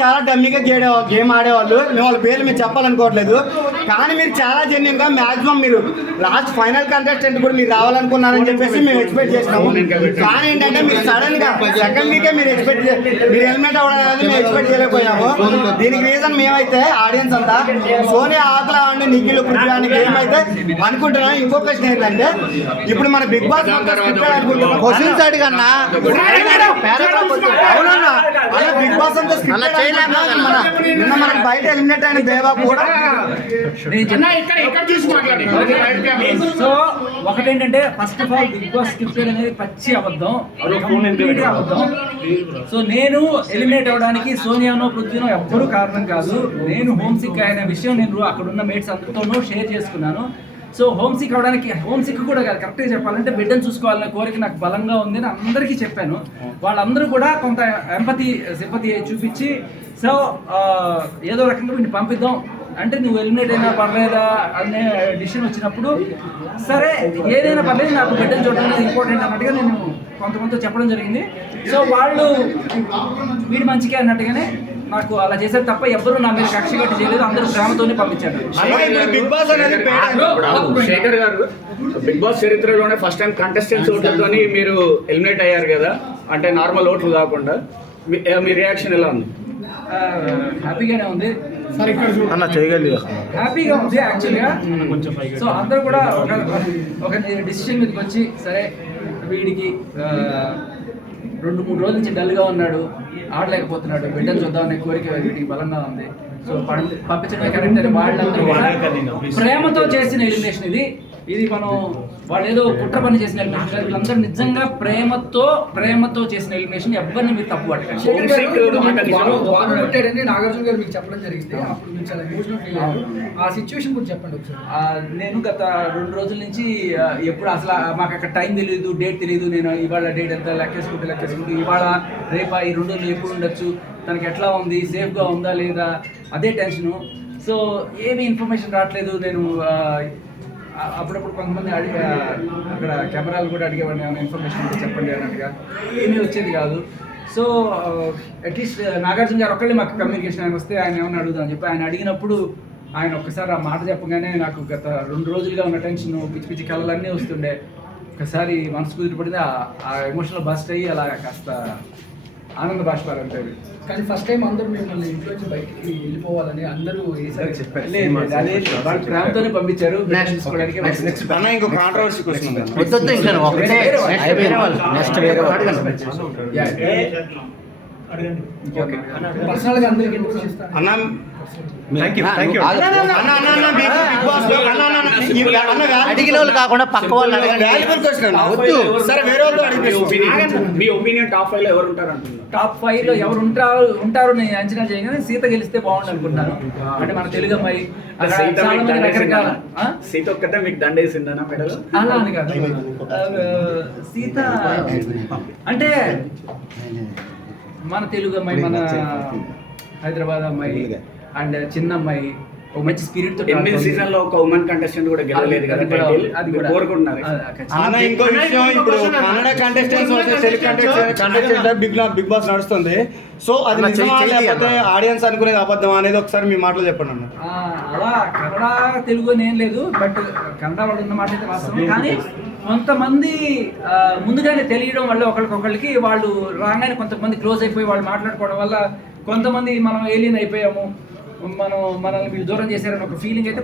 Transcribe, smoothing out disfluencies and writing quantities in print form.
చాలా డమ్మీగా గేమ్ ఆడేవాళ్ళు. మేము వాళ్ళ పేర్లు మీరు చెప్పాలనుకోవట్లేదు, కానీ మీరు చాలా జెన్యున్ గా మాక్సిమం మీరు లాస్ట్ ఫైనల్ కంటెస్టెంట్ కూడా మీరు రావాలనుకున్నారని చెప్పేసి మేము ఎక్స్పెక్ట్ చేసినాము. కానీ ఏంటంటే మీరు సడన్ గా సెకండ్ వీకే మీరు హెల్మెట్ అవ్వడం అనేది మేము ఎక్స్పెక్ట్ చేయలేకపోయాము. దీనికి రీజన్ మేమైతే ఆడియన్స్ అంతా సోనియా ఆకలా అండి నిఖిల్ పృథ్వీ అని గేమ్ అయితే అనుకుంటున్నాం. ఇంకో క్వశ్చన్ ఏంటంటే ఇప్పుడు మన బిగ్ బాస్ అనుకుంటున్నాం క్వశ్చన్స్ అడిగన్నా అవునన్నా అలా బిగ్ బాస్ అంతా నిన్న మనకి బయట ఎలిమినేట్ అయిన దేవా కూడా. సో ఒకటేంటంటే first of all Bigg Boss scripted అనేది పచ్చి అబద్ధం, అబద్ధం. సో నేను ఎలిమినేట్ అవ్వడానికి సోనియానో పృథ్వీనో ఎవ్వరూ కారణం కాదు. నేను హోమ్ సిక్ అయిన విషయం నేను అక్కడ ఉన్న మేట్స్ అందరితోనూ షేర్ చేసుకున్నాను. సో హోమ్ సిక్ అవడానికి హోమ్ సిక్ కూడా కాదు, కరెక్ట్గా చెప్పాలంటే బిడ్డను చూసుకోవాలనే కోరిక నాకు బలంగా ఉంది అని అందరికీ చెప్పాను. వాళ్ళందరూ కూడా కొంత సింపతి చూపించి సో ఏదో రకంగా వీడిని పంపిద్దాం అంటే నువ్వు ఎలిమినేట్ అయినా పర్లేదా అనే డిసిషన్ వచ్చినప్పుడు సరే ఏదైనా పర్లేదు నాకు బిడ్డను చూడడం అనేది ఇంపార్టెంట్ అన్నట్టుగా నేను కొంతమందితో చెప్పడం జరిగింది. సో వాళ్ళు వీడి మంచిగా అన్నట్టుగానే నాకు అలా చేశారు తప్ప ఎవ్వరూ నా మీద కక్ష కట్టి చేయలేదు. అందరూ ప్రేమతోనే పంపించారు. బిగ్ బాస్ అనేది శేఖర్ గారు, బిగ్ బాస్ చరిత్రలోనే ఫస్ట్ టైం కంటెస్టెంట్స్ ఓట్లతోని మీరు ఎలిమినేట్ అయ్యారు కదా, అంటే నార్మల్ ఓట్లు కాకుండా. మీ రియాక్షన్ ఎలా ఉంది? హ్యాపీగానే ఉంది, అన్న చేయగలిగా హ్యాపీగా ఉంది యాక్చువల్గా. సో అందరూ కూడా ఒక డిసిషన్ మీదకి వచ్చి సరే వీడికి 2-3 రోజుల నుంచి డల్గా ఉన్నాడు, ఆడలేకపోతున్నాడు, బిడ్డను చూద్దామనే కోరిక వీడికి బలంగా ఉంది. సో పంపించడమే కరెక్ట్ అని వాళ్ళందరూ కూడా ప్రేమతో చేసిన ఎలిమినేషన్ ఇది మనం వాళ్ళు ఏదో కుట్ర పని చేసిన ఎలిమినేషన్, వీళ్ళందరూ నిజంగా ప్రేమతో చేసిన ఎలిమినేషన్. ఎవరిని మీరు తప్పు పట్టకండి. నాగార్జున గారు మీకు చెప్పడం జరిగింది, అప్పుడు మీరు చాలా ఎమోషనల్ ఫీల్ అయ్యారు. ఆ సిచ్యువేషన్ గురించి చెప్పండి ఒకసారి. నేను గత 2 రోజుల నుంచి ఎప్పుడు అసలు మాకు అక్కడ టైం తెలియదు, డేట్ తెలియదు. నేను ఇవాళ డేట్ ఎంత లెక్కేసుకుంటూ ఇవాళ రేపా ఈ 2 రోజులు ఎప్పుడు ఉండొచ్చు, తనకి ఎట్లా ఉంది, సేఫ్గా ఉందా లేదా అదే టెన్షను. సో ఏమీ ఇన్ఫర్మేషన్ రావట్లేదు. నేను అప్పుడప్పుడు కొంతమంది అక్కడ కెమెరాలు కూడా అడిగేవాడిని, ఏమైనా ఇన్ఫర్మేషన్ ఉంటే చెప్పండి అన్నట్టుగా. ఏమీ వచ్చేది కాదు. సో అట్లీస్ట్ నాగార్జున గారు ఒక్కళ్ళే మాకు కమ్యూనికేషన్ ఆయన వస్తే ఆయన ఏమైనా అడుగుదామని చెప్పి ఆయన అడిగినప్పుడు ఆయన ఒక్కసారి ఆ మాట చెప్పగానే నాకు గత 2 రోజులుగా ఉన్న టెన్షన్, పిచ్చి పిచ్చి కళలన్నీ వస్తుండే. ఒకసారి మనసు కుదిరిపడింది, ఆ ఎమోషనల్ బస్ట్ అయ్యి అలా కాస్త ఆనంద బాష్పాలు అంటారు. కానీ ఫస్ట్ టైం అందరూ మిమ్మల్ని ఇంట్లో నుంచి బయటికి వెళ్ళిపోవాలని అందరూ చెప్పారు, ప్రేమతోనే పంపించారు. ఇంకో కాంట్రవర్సీ క్వశ్చన్ పర్సనల్ గా అందరికి అన్న అడిగిన వాళ్ళు కాకుండా పక్క వాళ్ళు మీ ఒపీనియన్ టాప్ 5 లో ఎవరు ఉంటారు అంటున్నారు? టాప్ 5 లో ఎవరు ఉంటారు నేను అంచనా చేయగానే సీత గెలిస్తే బాగుంది అనుకుంటున్నాను. అంటే మన తెలుగు అమ్మాయి రకరకాల సీత ఒక్కటే మీకు దండేసిందనా మెడలో? అలా అని కాదు, సీత అంటే మన తెలుగు అమ్మాయి, మన హైదరాబాద్ అమ్మాయి అండ్ చిన్న అమ్మాయి, ఒక మంచి స్పిరిట్ తో. 8 సీజన్ లో ఒక ఉమెన్ కంటెస్టెంట్ కూడా గెలవలేదు కదా, అది కూడా కోరుకుంటున్నారు. ఇంకో విషయం, ఇప్పుడు కన్నడ కంటెస్టెంట్స్ బిగ్ బాస్ నడుస్తుంది. సో అది లేకపోతే ఆడియన్స్ అనుకునేది అబద్ధం అనేది ఒకసారి మీ మాటలో చెప్పండి అన్న. అలా కన్నడ తెలుగు అని ఏం లేదు, బట్ కన్నడ వాళ్ళు ఉన్న మాట అయితే వాస్తవం. కానీ కొంతమంది ముందుగానే తెలియడం వల్ల ఒకరికొకరికి వాళ్ళు రాగానే కొంతమంది క్లోజ్ అయిపోయి వాళ్ళు మాట్లాడుకోవడం వల్ల కొంతమంది మనం ఏలియన్ అయిపోయాము, మనల్ని వీళ్ళు దూరం చేశారని ఒక ఫీలింగ్ అయితే